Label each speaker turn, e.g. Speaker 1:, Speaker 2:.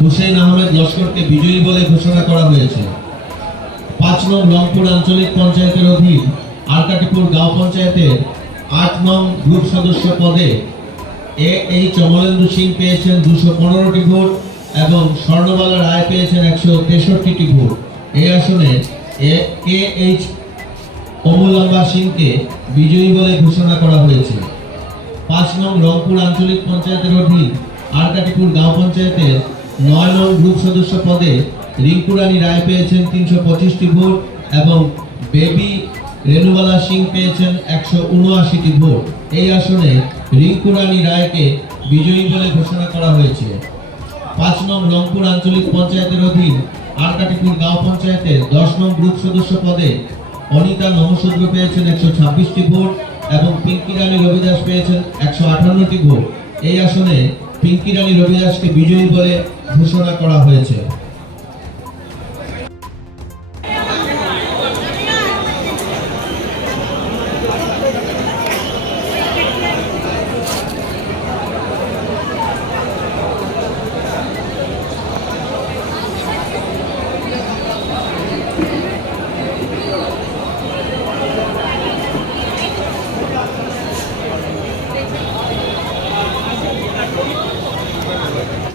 Speaker 1: হুসেইন আহমেদ লস্করকে বিজয়ী বলে ঘোষণা করা হয়েছে। পাঁচ নং রংপুর আঞ্চলিক পঞ্চায়েতের অধীন আরকাটিপুর গাঁও পঞ্চায়েতের আট নং গ্রুপ সদস্য পদে এ এইচ অমলেন্দু সিং পেয়েছেন দুশো পনেরোটি ভোট এবং স্বর্ণবালা রায় পেয়েছেন একশো তেষট্টিটি ভোট। এই আসনে এ কে এইচ অমুলম্বা সিংকে বিজয়ী বলে ঘোষণা করা হয়েছে। পাঁচ নং রংপুর আঞ্চলিক পঞ্চায়েতের অধীন আরকাটিপুর গাঁও পঞ্চায়েতের নয় নং গ্রুপ সদস্য পদে রিঙ্কুরানী রায় পেয়েছেন তিনশো পঁচিশটি ভোট এবং বেবি রেণুবালা সিং পেয়েছেন একশো উনআশিটি ভোট। এই আসনে রিঙ্কুরানী রায়কে বিজয়ী বলে ঘোষণা করা হয়েছে। পাঁচ নং রংপুর আঞ্চলিক পঞ্চায়েতের অধীন আরকাটিপুর গাঁও পঞ্চায়েতের দশ নং গ্রুপ সদস্য পদে অনিতা নমশূদ্র পেয়েছেন একশো ছাব্বিশটি ভোট এবং পিঙ্কি রানী রবিদাস পেয়েছেন একশো আঠান্নটি ভোট। এই আসনে পিঙ্কি রানী রবিদাসকে বিজয়ী বলে ঘোষণা করা হয়েছে।